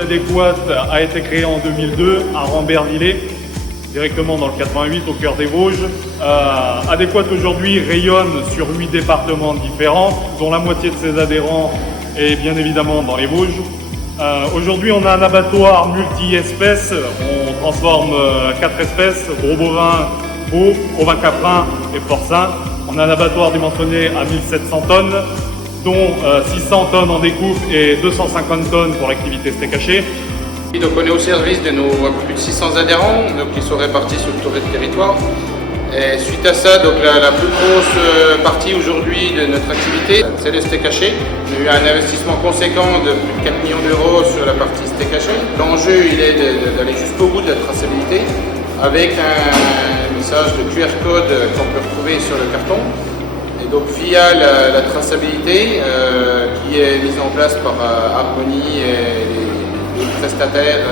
adéquate a été créée en 2002 à Rambervillers, directement dans le 88 au cœur des Vosges. Adéquate aujourd'hui rayonne sur 8 départements différents, dont la moitié de ses adhérents est bien évidemment dans les Vosges. Aujourd'hui, on a un abattoir multi-espèces. On transforme 4 espèces, gros bovins, veaux, ovins caprins et porcins. On a un abattoir dimensionné à 1700 tonnes, dont 600 tonnes en découpe et 250 tonnes pour l'activité steak haché. Donc on est au service de nos plus de 600 adhérents donc, qui sont répartis sur tout le territoire. Et suite à ça, donc, la plus grosse partie aujourd'hui de notre activité, c'est le steak haché. On a eu un investissement conséquent de plus de 4 millions d'euros sur la partie steak haché. L'enjeu il est d'aller jusqu'au bout de la traçabilité avec un message de QR code qu'on peut retrouver sur le carton. Et donc via la traçabilité qui est mise en place par Harmonie et les prestataires,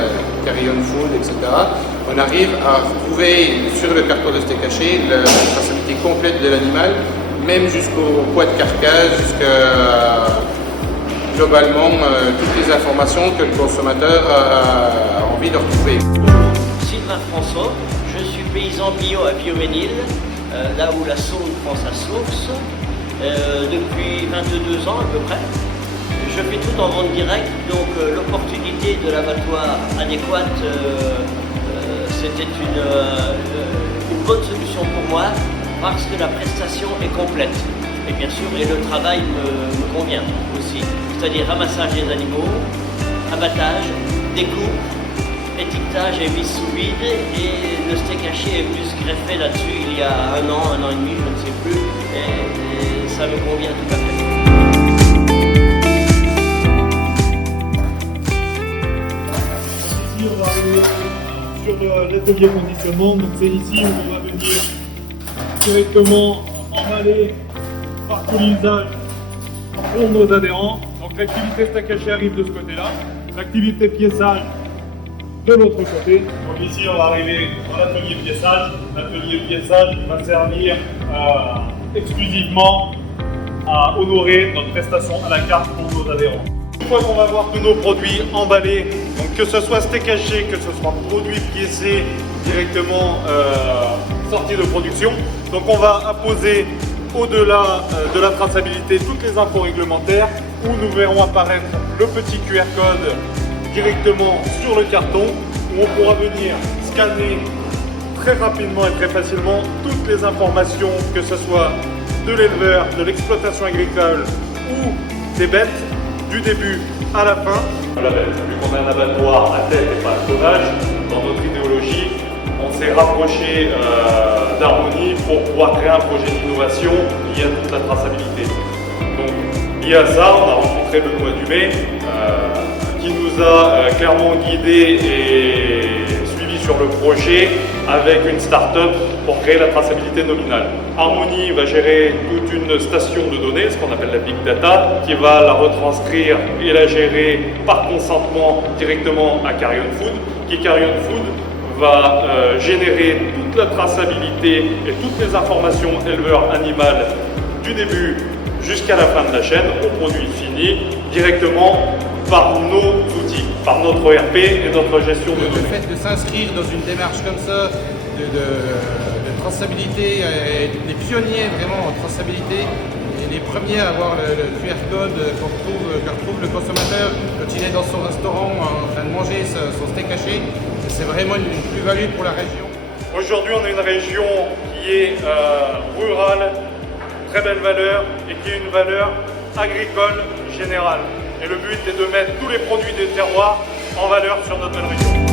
Carrion Food, etc. On arrive à retrouver sur le carton de steak haché la traçabilité complète de l'animal, même jusqu'au poids de carcasse, jusqu'à globalement toutes les informations que le consommateur a envie de retrouver. Sylvain François, je suis paysan bio à Bioménil, là où la Saône prend sa source, depuis 22 ans à peu près. Je fais tout en vente directe, donc l'opportunité de l'abattoir adéquate, c'était une bonne solution pour moi parce que la prestation est complète. Et bien sûr, et le travail me convient aussi. C'est-à-dire ramassage des animaux, abattage, découpe, étiquetage et mise sous vide. Et le steak haché est plus greffé là-dessus il y a un an et demi, je ne sais plus. Et ça me convient tout à fait. On va arriver sur l'atelier conditionnement, donc c'est ici où on va venir directement emballer par colisage pour nos adhérents. Donc l'activité steak haché arrive de ce côté-là, l'activité piéçage de l'autre côté. Donc ici on va arriver dans l'atelier piéçage. L'atelier piéçage va servir exclusivement à honorer notre prestation à la carte pour nos adhérents. Une fois qu'on va voir tous nos produits emballés, donc que ce soit steak haché, que ce soit produits piécés directement sortis de production, donc on va apposer au-delà de la traçabilité toutes les infos réglementaires où nous verrons apparaître le petit QR code directement sur le carton où on pourra venir scanner très rapidement et très facilement toutes les informations, que ce soit de l'éleveur, de l'exploitation agricole ou des bêtes, du début à la fin. La bête, vu qu'on a un abattoir à tête et pas à sauvage, dans notre idéologie, on s'est rapproché d'Harmonie pour pouvoir créer un projet d'innovation lié à toute la traçabilité. Donc, lié à ça, on a rencontré Benoît Dumay, qui nous a clairement guidés et suivis sur le projet avec une start-up pour créer la traçabilité nominale. Harmonie va gérer toute une station de données, ce qu'on appelle la Big Data, qui va la retranscrire et la gérer par consentement directement à Carrion Food, qui Carrion Food va générer toute la traçabilité et toutes les informations éleveur-animal du début jusqu'à la fin de la chaîne, au produit fini, directement par nos outils, par notre ERP et notre gestion de données. Le fait de s'inscrire dans une démarche comme ça, de traçabilité, les pionniers vraiment en traçabilité, et les premiers à avoir le QR code que retrouve le consommateur quand il est dans son restaurant en train de manger son steak haché, c'est vraiment une plus-value pour la région. Aujourd'hui, on a une région qui est rurale, très belle valeur, et qui a une valeur agricole générale. Et le but est de mettre tous les produits des terroirs en valeur sur notre belle région.